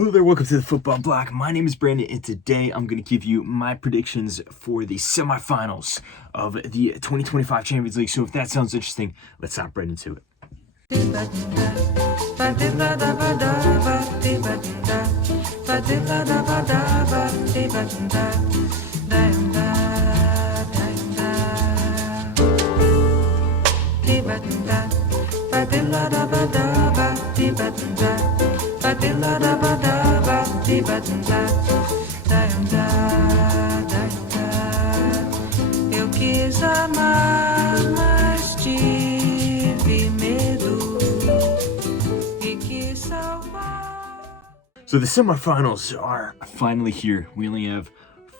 Hello there, welcome to the Football Bloc. My name is Brandon, and today I'm going to give you my predictions for the semifinals of the 2025 Champions League. So if that sounds interesting, let's hop right into it. Eu quis amar, mas tive medo e quis salvar. So the semifinals are finally here. We only have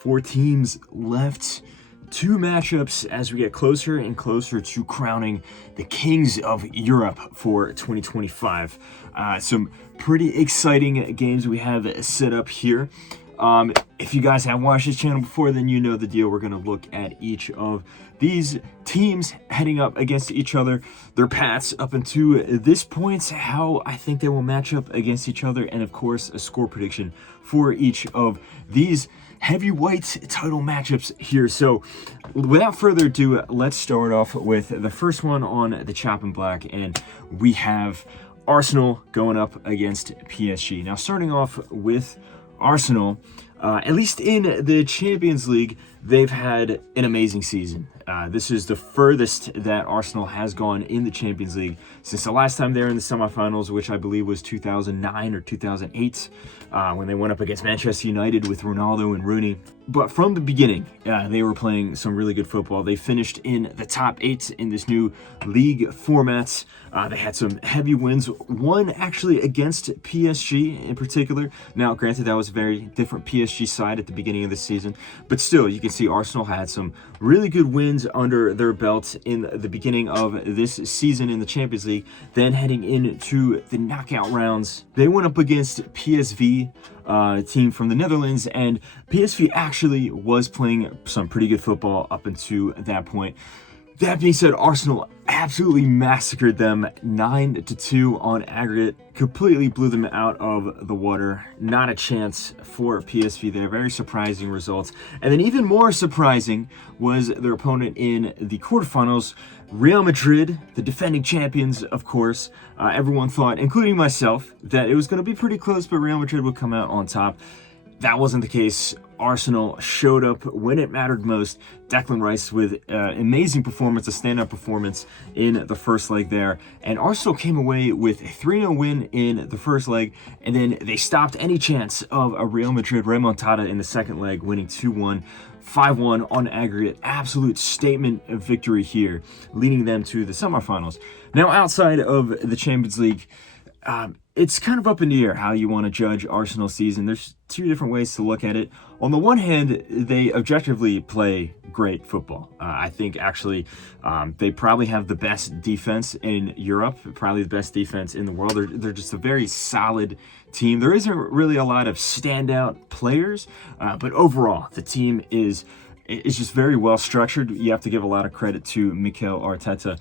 4 teams left. 2 matchups as we get closer and closer to crowning the Kings of Europe for 2025. Some pretty exciting games we have set up here. If you guys have watched this channel before, then you know the deal. We're going to look at each of these teams heading up against each other, their paths up into this point, how I think they will match up against each other, and of course a score prediction for each of these heavyweight title matchups here. So without further ado, let's start off with the first one on the chopping block, and we have Arsenal going up against PSG. Now, starting off with Arsenal, at least in the Champions League, they've had an amazing season. This is the furthest that Arsenal has gone in the Champions League since the last time they were in the semifinals, which I believe was 2009 or 2008, when they went up against Manchester United with Ronaldo and Rooney. But from the beginning, they were playing some really good football. They finished in the top 8 in this new league format. They had some heavy wins, one actually against PSG in particular. Now, granted, that was a very different PSG side at the beginning of the season, but still, you can see Arsenal had some really good wins under their belt in the beginning of this season in the Champions League. Then heading into the knockout rounds, they went up against PSV, team from the Netherlands, and PSV actually was playing some pretty good football up until that point. That being said, Arsenal absolutely massacred them 9-2 on aggregate, completely blew them out of the water. Not a chance for PSV there. Very surprising results. And then even more surprising was their opponent in the quarterfinals, Real Madrid, the defending champions, of course. Everyone thought, including myself, that it was going to be pretty close, but Real Madrid would come out on top. That wasn't the case. Arsenal showed up when it mattered most. Declan Rice with amazing performance, a standout performance in the first leg there. And Arsenal came away with a 3-0 win in the first leg, and then they stopped any chance of a Real Madrid remontada in the second leg, winning 2-1. 5-1 on aggregate. Absolute statement of victory here, leading them to the semifinals. Now, outside of the Champions League, it's kind of up in the air how you want to judge Arsenal's season. There's 2 different ways to look at it. On the one hand, they objectively play great football. I think actually they probably have the best defense in Europe, probably the best defense in the world. They're just a very solid team. There isn't really a lot of standout players, but overall, the team is just very well structured. You have to give a lot of credit to Mikel Arteta.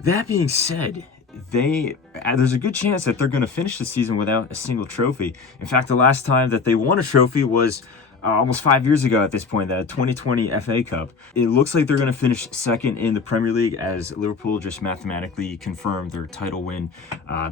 That being said, there's a good chance that they're going to finish the season without a single trophy. In fact, the last time that they won a trophy was almost 5 years ago at this point, the 2020 FA Cup. It looks like they're going to finish second in the Premier League, as Liverpool just mathematically confirmed their title win.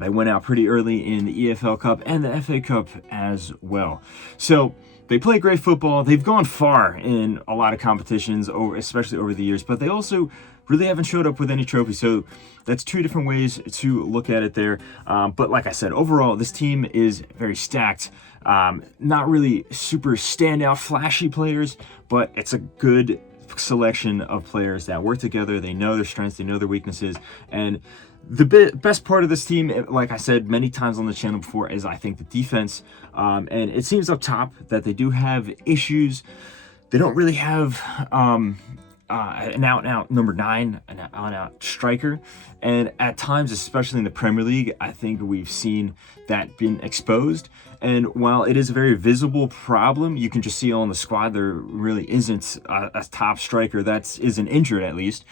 They went out pretty early in the EFL Cup and the FA Cup as well. So they play great football. They've gone far in a lot of competitions, especially over the years, but they also really haven't showed up with any trophies. So that's 2 different ways to look at it there. But like I said, overall, this team is very stacked. Not really super standout, flashy players, but it's a good selection of players that work together. They know their strengths, they know their weaknesses, and the best part of this team, like I said many times on the channel before, is I think the defense. And it seems up top that they do have issues. They don't really have an out-and-out number 9, an out-and-out striker. And at times, especially in the Premier League, I think we've seen that been exposed. And while it is a very visible problem, you can just see on the squad there really isn't a top striker that isn't injured, at least.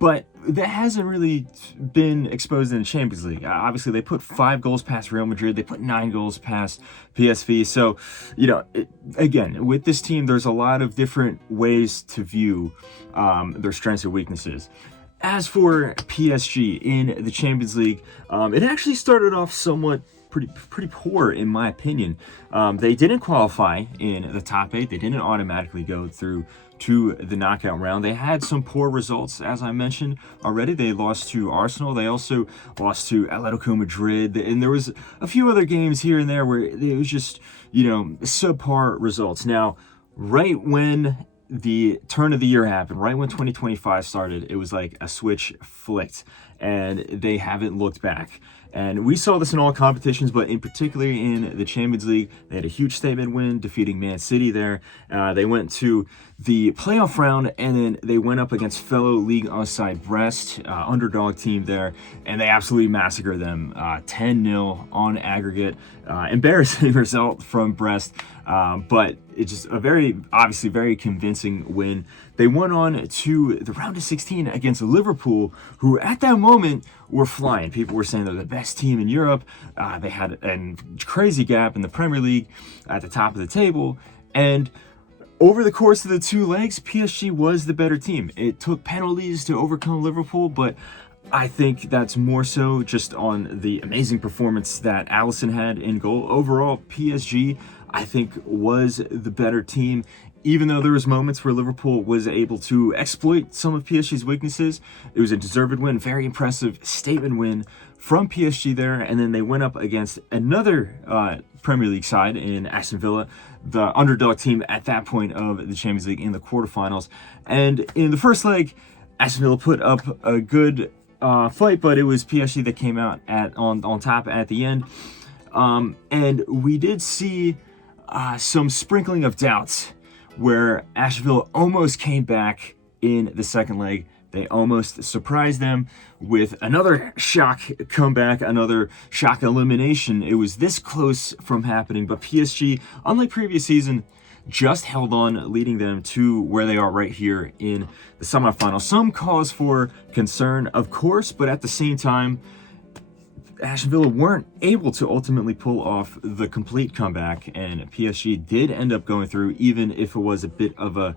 But that hasn't really been exposed in the Champions League. Obviously, they put 5 goals past Real Madrid. They put 9 goals past PSV. So, again, with this team, there's a lot of different ways to view their strengths and weaknesses. As for PSG in the Champions League, it actually started off somewhat pretty poor in my opinion. They didn't qualify in the top 8. They didn't automatically go through to the knockout round. They had some poor results, as I mentioned already. They lost to Arsenal. They also lost to Atletico Madrid, and there was a few other games here and there where it was just subpar results. Now, right when the turn of the year happened, right when 2025 started, it was like a switch flicked, and they haven't looked back. And we saw this in all competitions, but in particular in the Champions League, they had a huge statement win, defeating Man City there. They went to the playoff round, and then they went up against fellow league outside Brest, underdog team there, and they absolutely massacred them, 10-0 on aggregate. Embarrassing result from Brest, but it's just a obviously very convincing win. They went on to the round of 16 against Liverpool, who at that moment were flying. People were saying they're the best team in Europe. They had a crazy gap in the Premier League at the top of the table. And over the course of the 2 legs, PSG was the better team. It took penalties to overcome Liverpool, but I think that's more so just on the amazing performance that Alisson had in goal. Overall, PSG, I think, was the better team. Even though there was moments where Liverpool was able to exploit some of PSG's weaknesses, it was a deserved win, very impressive statement win from PSG there. And then they went up against another Premier League side in Aston Villa, the underdog team at that point of the Champions League in the quarterfinals. And in the first leg, Aston Villa put up a good fight, but it was PSG that came out on top at the end. And we did see some sprinkling of doubts where Aston Villa almost came back in the second leg. They almost surprised them with another shock comeback, another shock elimination. It was this close from happening, but PSG, unlike previous season, just held on, leading them to where they are right here in the semifinals. Some cause for concern, of course, but at the same time, Aston Villa weren't able to ultimately pull off the complete comeback, and PSG did end up going through, even if it was a bit of a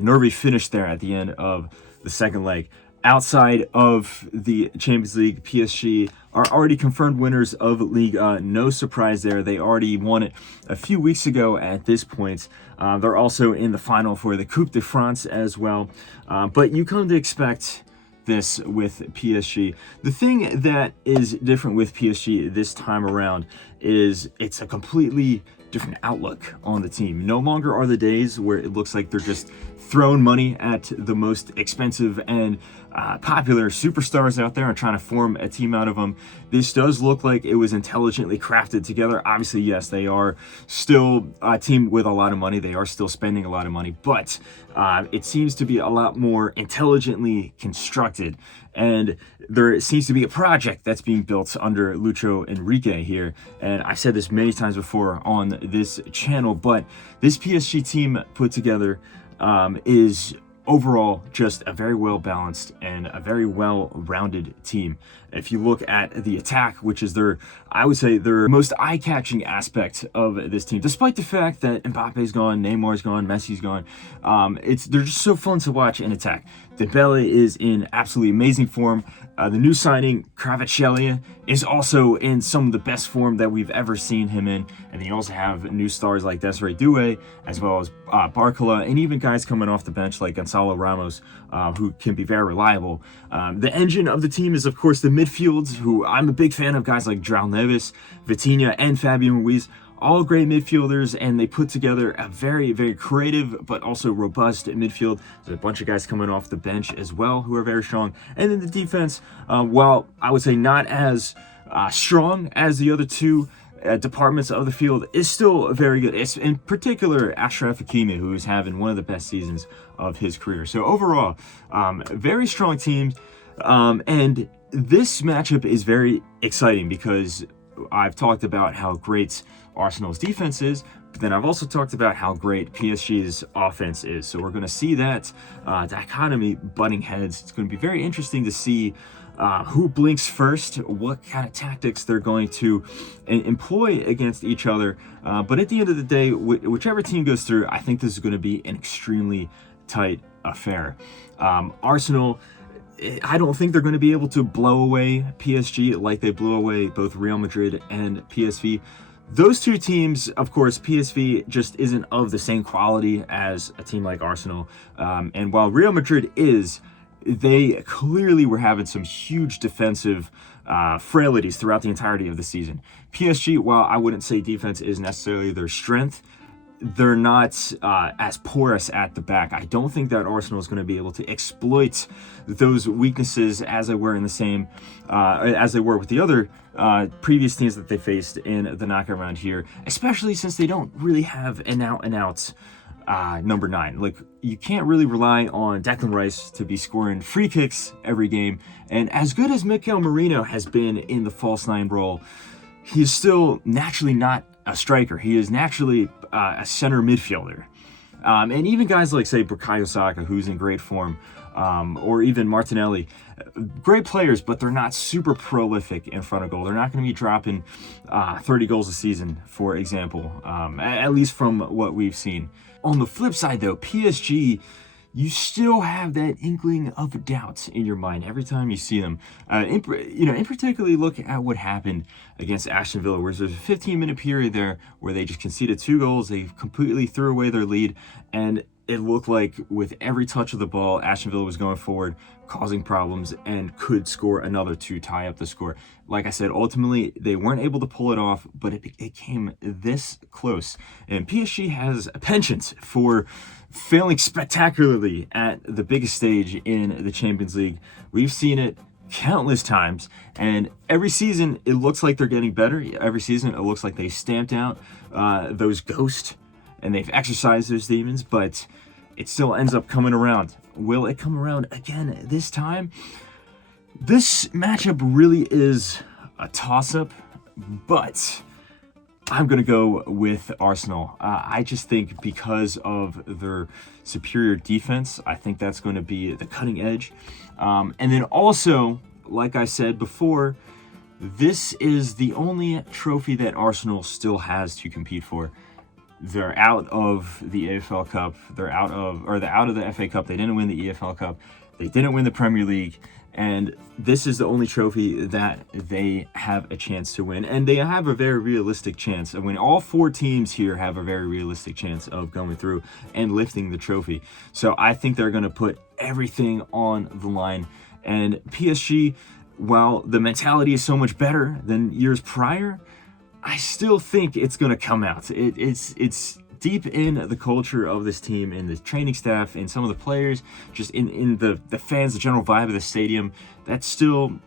nervy finish there at the end of the second leg. Outside of the Champions League, PSG are already confirmed winners of Liga. No surprise there. They already won it a few weeks ago at this point. They're also in the final for the Coupe de France as well. But you come to expect this with PSG. The thing that is different with PSG this time around is it's a completely different outlook on the team. No longer are the days where it looks like they're just throwing money at the most expensive and popular superstars out there and trying to form a team out of them. This does look like it was intelligently crafted together. Obviously, yes, they are still a team with a lot of money. They are still spending a lot of money, but it seems to be a lot more intelligently constructed. And there seems to be a project that's being built under Lucho Enrique here. And I've said this many times before on this channel, but this PSG team put together is overall just a very well-balanced and a very well-rounded team. If you look at the attack, which is I would say their most eye-catching aspect of this team, despite the fact that Mbappe's gone, Neymar's gone, Messi's gone, they're just so fun to watch in attack. Dembele is in absolutely amazing form. The new signing, Kvaratskhelia, is also in some of the best form that we've ever seen him in. And then you also have new stars like Desiree Doué, as well as Barcola, and even guys coming off the bench like Gonzalo Ramos, who can be very reliable. The engine of the team is, of course, the midfields, who I'm a big fan of, guys like João Neves, Vitinha, and Fabian Ruiz. All great midfielders, and they put together a very, very creative but also robust midfield. There's a bunch of guys coming off the bench as well who are very strong. And then the defense, while I would say not as strong as the other two departments of the field, is still very good. It's in particular Achraf Hakimi, who is having one of the best seasons of his career. So overall, very strong team. And this matchup is very exciting because I've talked about how great Arsenal's defense is, but then I've also talked about how great PSG's offense is. So we're going to see that dichotomy butting heads. It's going to be very interesting to see who blinks first, what kind of tactics they're going to employ against each other. But at the end of the day, whichever team goes through, I think this is going to be an extremely tight affair. Arsenal, I don't think they're going to be able to blow away PSG like they blew away both Real Madrid and PSV. Those two teams, of course, PSV just isn't of the same quality as a team like Arsenal. And while Real Madrid is, they clearly were having some huge defensive frailties throughout the entirety of the season. PSG, while I wouldn't say defense is necessarily their strength, they're not as porous at the back. I don't think that Arsenal is going to be able to exploit those weaknesses as they were with the other previous teams that they faced in the knockout round here, especially since they don't really have an out-and-out number 9. Like, you can't really rely on Declan Rice to be scoring free kicks every game. And as good as Mikel Merino has been in the false 9 role, he is still naturally not a striker. He is naturally a center midfielder. And even guys like, say, Bukayo Saka, who's in great form, or even Martinelli, great players, but they're not super prolific in front of goal. They're not going to be dropping 30 goals a season, for example, at least from what we've seen. On the flip side, though, PSG, you still have that inkling of doubt in your mind every time you see them. In particularly, look at what happened against Aston Villa, where there's a 15-minute period there where they just conceded 2 goals. They completely threw away their lead, and it looked like with every touch of the ball, Aston Villa was going forward, causing problems, and could score another to tie up the score. Like I said, ultimately, they weren't able to pull it off, but it came this close. And PSG has a penchant for failing spectacularly at the biggest stage in the Champions League. We've seen it countless times, and every season it looks like they're getting better. Every season it looks like they stamped out those ghosts and they've exercised those demons, but it still ends up coming around. Will it come around again this time? This matchup really is a toss-up, but I'm going to go with Arsenal. I just think because of their superior defense, I think that's going to be the cutting edge. And then also, like I said before, this is the only trophy that Arsenal still has to compete for. They're out of the AFL Cup. They're out of the FA Cup. They didn't win the EFL Cup. They didn't win the Premier League. And this is the only trophy that they have a chance to win. And they have a very realistic chance of winning. All 4 teams here have a very realistic chance of going through and lifting the trophy. So I think they're going to put everything on the line. And PSG, while the mentality is so much better than years prior, I still think it's going to come out. It's deep in the culture of this team, in the training staff, in some of the players, just in the fans, the general vibe of the stadium. It's still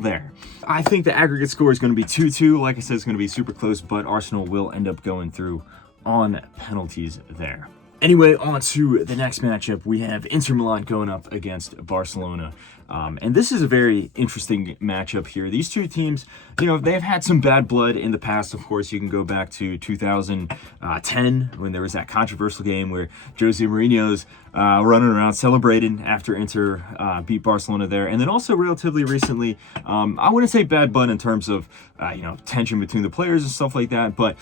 there. I think the aggregate score is going to be 2-2. Like I said, it's going to be super close, but Arsenal will end up going through on penalties there. Anyway, on to the next matchup. We have Inter Milan going up against Barcelona. And this is a very interesting matchup here. These two teams, they've had some bad blood in the past. Of course, you can go back to 2010 when there was that controversial game where Jose Mourinho's running around celebrating after Inter beat Barcelona there. And then also relatively recently, I wouldn't say bad blood in terms of, tension between the players and stuff like that, but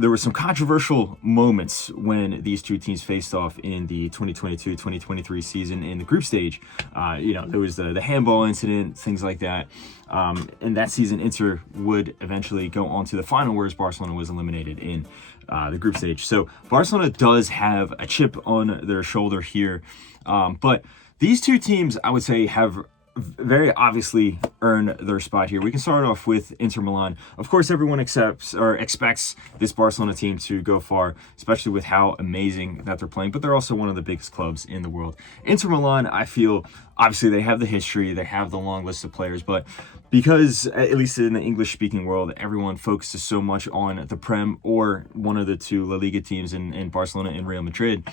there were some controversial moments when these two teams faced off in the 2022-2023 season in the group stage. There was the handball incident, things like that. And that season, Inter would eventually go on to the final, whereas Barcelona was eliminated in the group stage. So Barcelona does have a chip on their shoulder here. But these two teams, I would say, have very obviously earned their spot here. We can start off with Inter Milan. Of course, everyone expects this Barcelona team to go far, especially with how amazing that they're playing, but they're also one of the biggest clubs in the world. Inter Milan, I feel, obviously they have the history, they have the long list of players, but because, at least in the English-speaking world, everyone focuses so much on the Prem or one of the two La Liga teams in Barcelona and Real Madrid,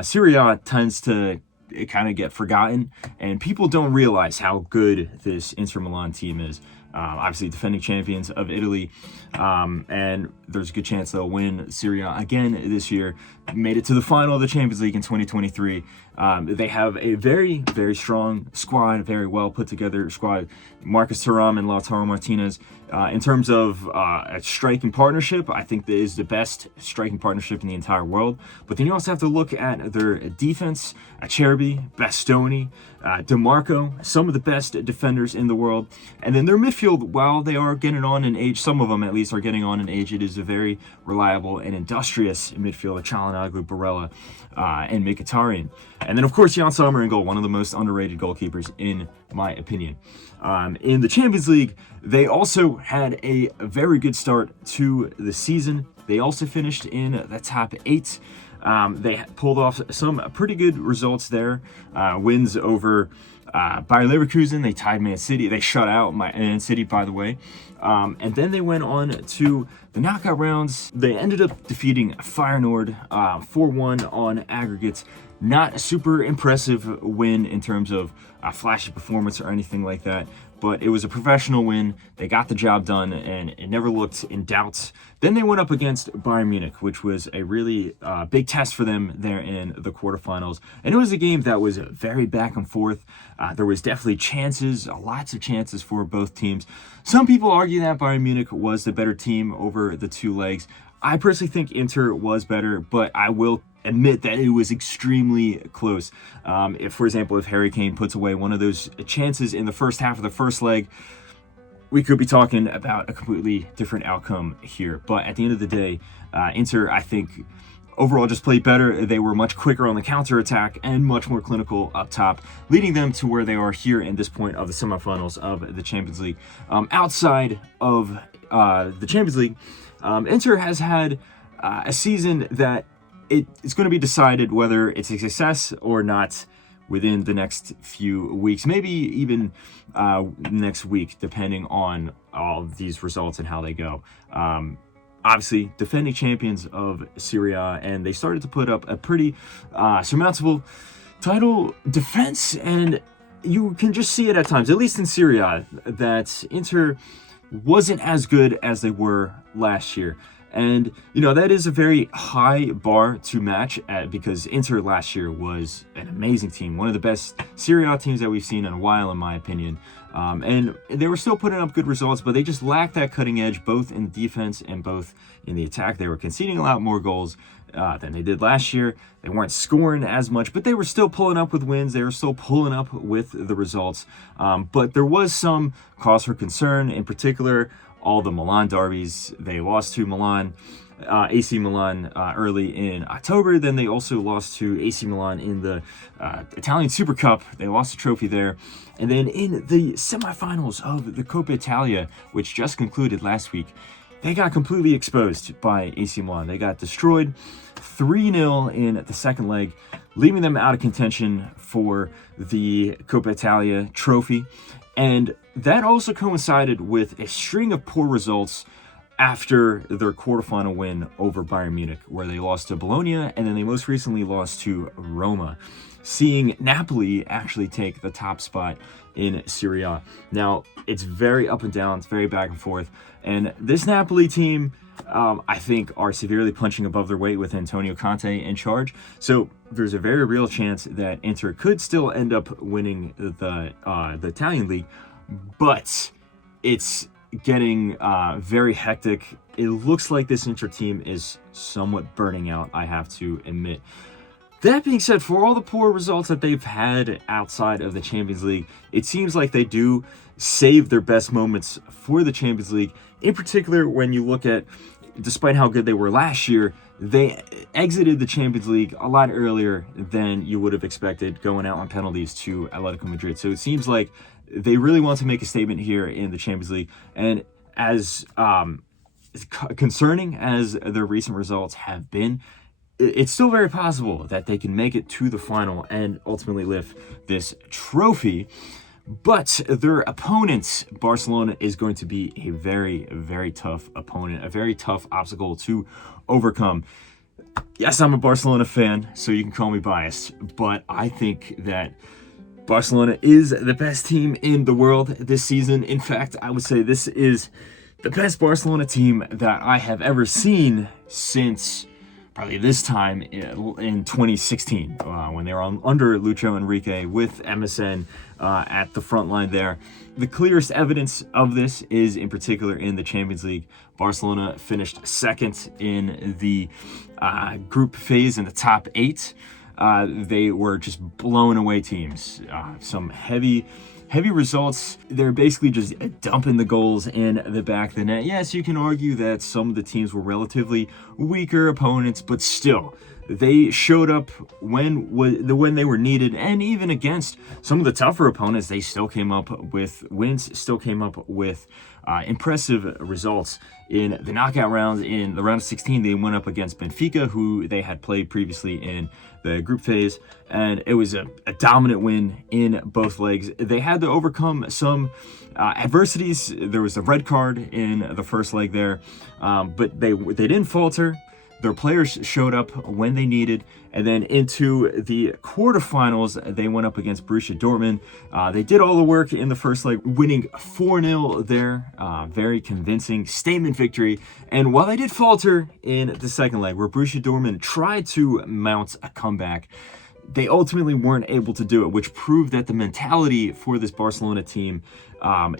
Serie A tends to kind of get forgotten, and people don't realize how good this Inter Milan team is. obviously defending champions of Italy, and there's a good chance they'll win Serie A again this year. Made it to the final of the Champions League in 2023. They have a very, very strong squad, very well put together squad. Marcus Thuram and Lautaro Martinez. In terms of a striking partnership, I think that is the best striking partnership in the entire world. But then you also have to look at their defense. Acerbi, Bastoni, DeMarco, some of the best defenders in the world. And then their midfield, while they are getting on in age, some of them at least are getting on in age, it is a very reliable and industrious midfield. Çalhanoğlu, Barella, and Mkhitaryan. And then, of course, Jan Sommer in goal, one of the most underrated goalkeepers, in my opinion. In the Champions League, they also had a very good start to the season. They also finished in the top 8. They pulled off some pretty good results there. Wins over Bayer Leverkusen. They tied Man City. They shut out Man City, by the way. And then they went on to the knockout rounds. They ended up defeating Feyenoord 4-1 on aggregates. Not a super impressive win in terms of a flashy performance or anything like that, but it was a professional win. They got the job done, and it never looked in doubt. Then they went up against Bayern Munich, which was a really big test for them there in the quarterfinals. And it was a game that was very back and forth. There was definitely chances, lots of chances for both teams. Some people argue that Bayern Munich was the better team over the two legs. I personally think Inter was better, but I will admit that it was extremely close. If, for example, if Harry Kane puts away one of those chances in the first half of the first leg, we could be talking about a completely different outcome here. But at the end of the day, Inter, I think, overall just played better. They were much quicker on the counterattack and much more clinical up top, leading them to where they are here in this point of the semifinals of the Champions League. Outside of the Champions League, Inter has had a season that it's going to be decided whether it's a success or not within the next few weeks, maybe even next week, depending on all these results and how they go. Obviously, defending champions of Serie A, and they started to put up a pretty surmountable title defense, and you can just see it at times, at least in Serie A, that Inter wasn't as good as they were last year. And, you know, that is a very high bar to match because Inter last year was an amazing team, one of the best Serie A teams that we've seen in a while, in my opinion. And they were still putting up good results, but they just lacked that cutting edge, both in defense and both in the attack. They were conceding a lot more goals than they did last year. They weren't scoring as much, but they were still pulling up with wins. They were still pulling up with the results. But there was some cause for concern, in particular, all the Milan derbies. They lost to Milan, AC Milan early in October. Then they also lost to AC Milan in the Italian Super Cup. They lost the trophy there. And then in the semifinals of the Coppa Italia, which just concluded last week, they got completely exposed by AC Milan. They got destroyed 3-0 in the second leg, leaving them out of contention for the Coppa Italia trophy. And that also coincided with a string of poor results after their quarterfinal win over Bayern Munich, where they lost to Bologna, and then they most recently lost to Roma, seeing Napoli actually take the top spot in Serie A. Now, it's very up and down, it's very back and forth, and this Napoli team, I think, are severely punching above their weight with Antonio Conte in charge. So there's a very real chance that Inter could still end up winning the Italian league, but it's getting very hectic. It looks like this Inter team is somewhat burning out, I have to admit. That being said, for all the poor results that they've had outside of the Champions League, it seems like they do save their best moments for the Champions League. In particular, when you look at, despite how good they were last year, they exited the Champions League a lot earlier than you would have expected, going out on penalties to Atletico Madrid. So it seems like they really want to make a statement here in the Champions League. And as concerning as their recent results have been, it's still very possible that they can make it to the final and ultimately lift this trophy. But their opponent, Barcelona, is going to be a very, very tough opponent, a very tough obstacle to overcome. Yes, I'm a Barcelona fan, so you can call me biased, but I think that Barcelona is the best team in the world this season. In fact, I would say this is the best Barcelona team that I have ever seen since probably this time in 2016 when they were under Lucho Enrique with MSN at the front line there. The clearest evidence of this is in particular in the Champions League. Barcelona finished second in the group phase in the top 8. They were just blowing away teams. Some heavy results. They're basically just dumping the goals in the back of the net. Yes, you can argue that some of the teams were relatively weaker opponents, but still, they showed up when they were needed, and even against some of the tougher opponents, they still came up with wins, still came up with impressive results. In the knockout rounds, in the round of 16, they went up against Benfica, who they had played previously in the group phase, and it was a dominant win in both legs. They had to overcome some adversities. There was a red card in the first leg there, but they didn't falter. Their players showed up when they needed, and then into the quarterfinals, they went up against Borussia Dortmund. They did all the work in the first leg, winning 4-0 there. Very convincing statement victory. And while they did falter in the second leg, where Borussia Dortmund tried to mount a comeback, they ultimately weren't able to do it, which proved that the mentality for this Barcelona team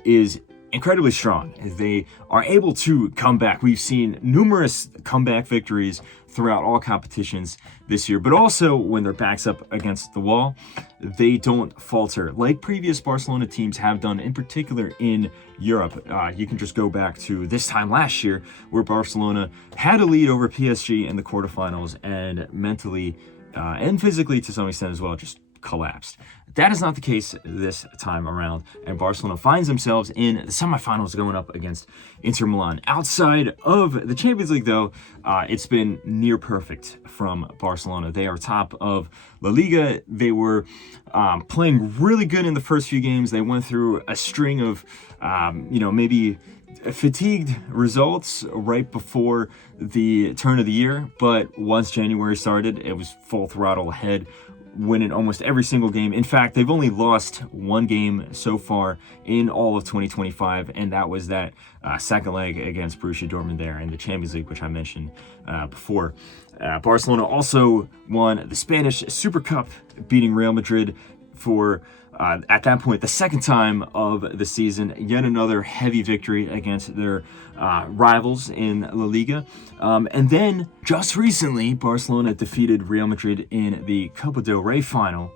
is incredibly strong. They are able to come back. We've seen numerous comeback victories throughout all competitions this year, but also when their back's up against the wall, they don't falter like previous Barcelona teams have done, in particular in Europe. You can just go back to this time last year where Barcelona had a lead over PSG in the quarterfinals and mentally and physically to some extent as well just collapsed. That is not the case this time around, and Barcelona finds themselves in the semifinals going up against Inter Milan. Outside of the Champions League, though, it's been near perfect from Barcelona. They are top of La Liga. They were playing really good in the first few games. They went through a string of, maybe fatigued results right before the turn of the year, but once January started, it was full throttle ahead, winning almost every single game. In fact, they've only lost one game so far in all of 2025, and that was that second leg against Borussia Dortmund there in the Champions League, which I mentioned before. Barcelona also won the Spanish Super Cup, beating Real Madrid for at that point the second time of the season. Yet another heavy victory against their rivals in La Liga. And then just recently, Barcelona defeated Real Madrid in the Copa del Rey final,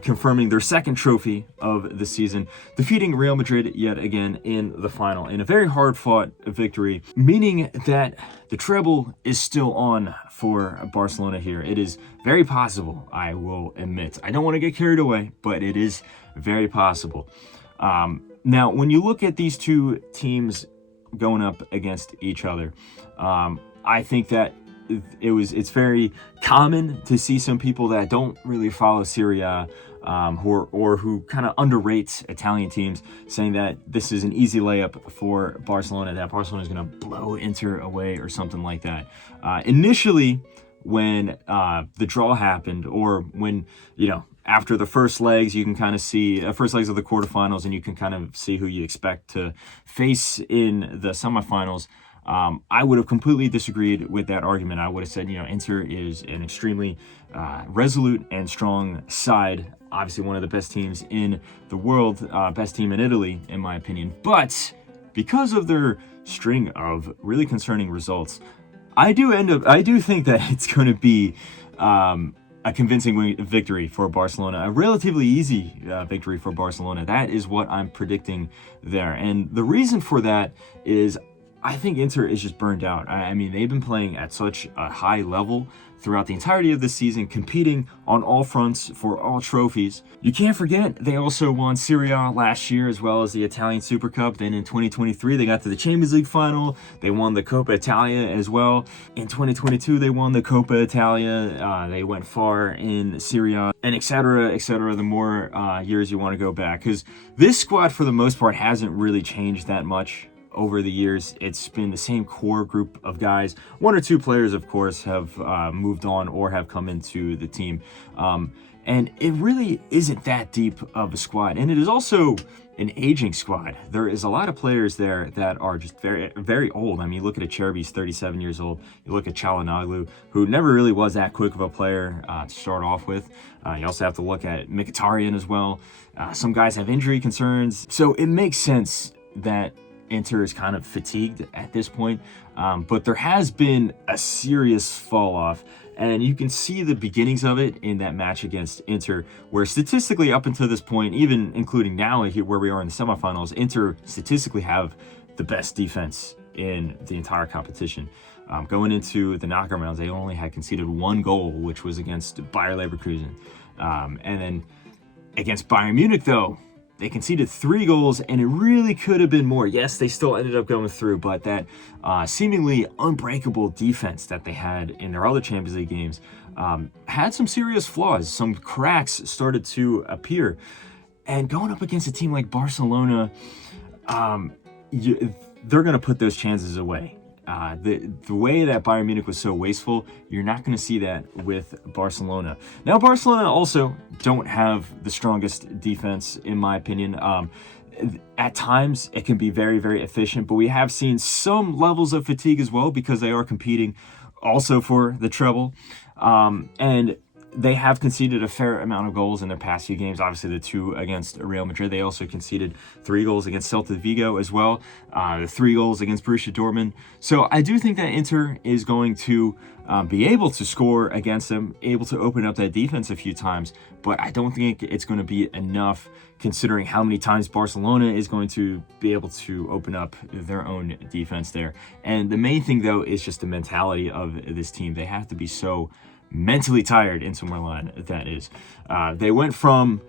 confirming their second trophy of the season, defeating Real Madrid yet again in the final in a very hard-fought victory, meaning that the treble is still on for Barcelona here. It is very possible, I will admit. I don't want to get carried away, but it is very possible. Now, when you look at these two teams going up against each other, I think that it's very common to see some people that don't really follow Serie A, who kind of underrate Italian teams, saying that this is an easy layup for Barcelona, that Barcelona is going to blow Inter away or something like that. Initially, when the draw happened, or when, after the first legs, you can kind of see first legs of the quarterfinals, and you can kind of see who you expect to face in the semifinals. I would have completely disagreed with that argument. I would have said, Inter is an extremely resolute and strong side. Obviously, one of the best teams in the world, best team in Italy, in my opinion. But because of their string of really concerning results, I do think that it's going to be a convincing victory for Barcelona, a relatively easy victory for Barcelona. That is what I'm predicting there. And the reason for that is I think Inter is just burned out. I mean, they've been playing at such a high level throughout the entirety of the season, competing on all fronts for all trophies. You can't forget, they also won Serie A last year, as well as the Italian Super Cup. Then in 2023, they got to the Champions League final. They won the Coppa Italia as well. In 2022, they won the Coppa Italia. They went far in Serie A, and et cetera, the more years you want to go back. Because this squad, for the most part, hasn't really changed that much over the years. It's been the same core group of guys. One or two players, of course, have moved on or have come into the team. And it really isn't that deep of a squad. And it is also an aging squad. There is a lot of players there that are just very, very old. I mean, look at Acerbi's 37 years old. You look at Çalhanoğlu, who never really was that quick of a player to start off with. You also have to look at Mkhitaryan as well. Some guys have injury concerns. So it makes sense that Inter is kind of fatigued at this point. But there has been a serious fall off. And you can see the beginnings of it in that match against Inter, where statistically up until this point, even including now here where we are in the semifinals, Inter statistically have the best defense in the entire competition. Going into the knockout rounds, they only had conceded 1 goal, which was against Bayer Leverkusen. And then against Bayern Munich, though, they conceded 3 goals, and it really could have been more. Yes, they still ended up going through, but that seemingly unbreakable defense that they had in their other Champions League games had some serious flaws. Some cracks started to appear. And going up against a team like Barcelona, they're going to put those chances away. The way that Bayern Munich was so wasteful, you're not going to see that with Barcelona. Now, Barcelona also don't have the strongest defense, in my opinion. At times, it can be very, very efficient, but we have seen some levels of fatigue as well because they are competing also for the treble. And they have conceded a fair amount of goals in their past few games. Obviously, the 2 against Real Madrid. They also conceded 3 goals against Celta Vigo as well. The 3 goals against Borussia Dortmund. So I do think that Inter is going to be able to score against them, able to open up that defense a few times. But I don't think it's going to be enough considering how many times Barcelona is going to be able to open up their own defense there. And the main thing, though, is just the mentality of this team. They have to be so mentally tired, Inter Milan, that is. They went from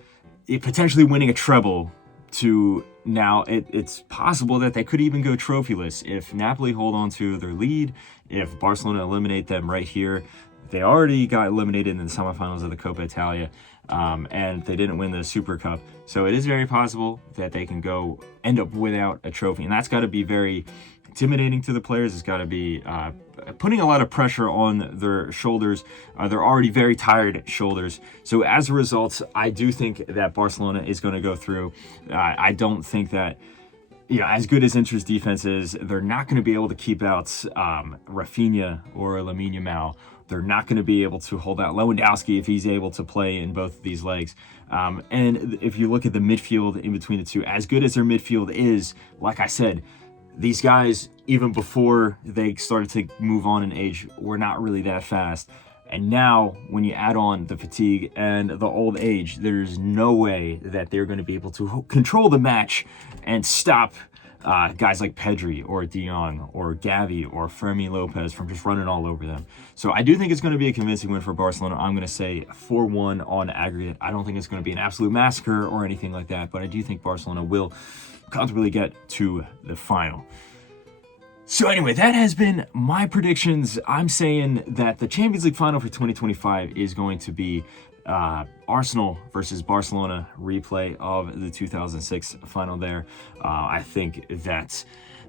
potentially winning a treble to now it's possible that they could even go trophyless if Napoli hold on to their lead, if Barcelona eliminate them right here. They already got eliminated in the semifinals of the Coppa Italia, and they didn't win the Super Cup. So it is very possible that they can end up without a trophy, and that's got to be very intimidating to the players. It's got to be putting a lot of pressure on their shoulders. They're already very tired shoulders. So as a result, I do think that Barcelona is going to go through. I don't think that, as good as Inter's defense is, they're not going to be able to keep out Rafinha or Lamine Yamal. They're not going to be able to hold out Lewandowski if he's able to play in both of these legs. And if you look at the midfield in between the two, as good as their midfield is, like I said, these guys, even before they started to move on in age, were not really that fast. And now, when you add on the fatigue and the old age, there's no way that they're going to be able to control the match and stop guys like Pedri or De Jong or Gavi or Fermin Lopez from just running all over them. So I do think it's going to be a convincing win for Barcelona. I'm going to say 4-1 on aggregate. I don't think it's going to be an absolute massacre or anything like that, but I do think Barcelona will comfortably get to the final. So anyway, that has been my predictions. I'm saying that the Champions League final for 2025 is going to be Arsenal versus Barcelona replay of the 2006 final there. I think that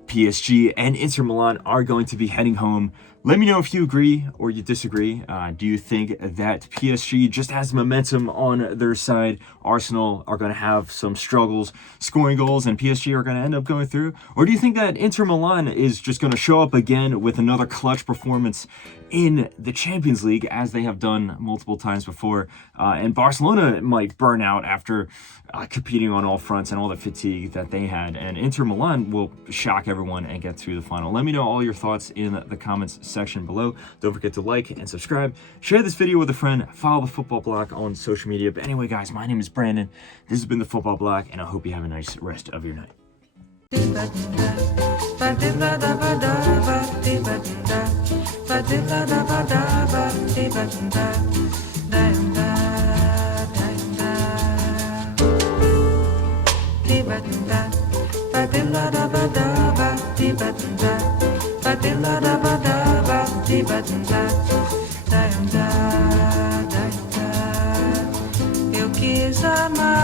PSG and Inter Milan are going to be heading home. Let me know if you agree or you disagree. Do you think that PSG just has momentum on their side? Arsenal are going to have some struggles scoring goals and PSG are going to end up going through? Or do you think that Inter Milan is just going to show up again with another clutch performance in the Champions League as they have done multiple times before? And Barcelona might burn out after competing on all fronts and all the fatigue that they had. And Inter Milan will shock everyone and get to the final. Let me know all your thoughts in the comments section below. Don't forget to like and subscribe. Share this video with a friend. Follow the Football Bloc on social media. But anyway, guys, my name is Brandon. This has been the Football Bloc, and I hope you have a nice rest of your night. Eu quis amar.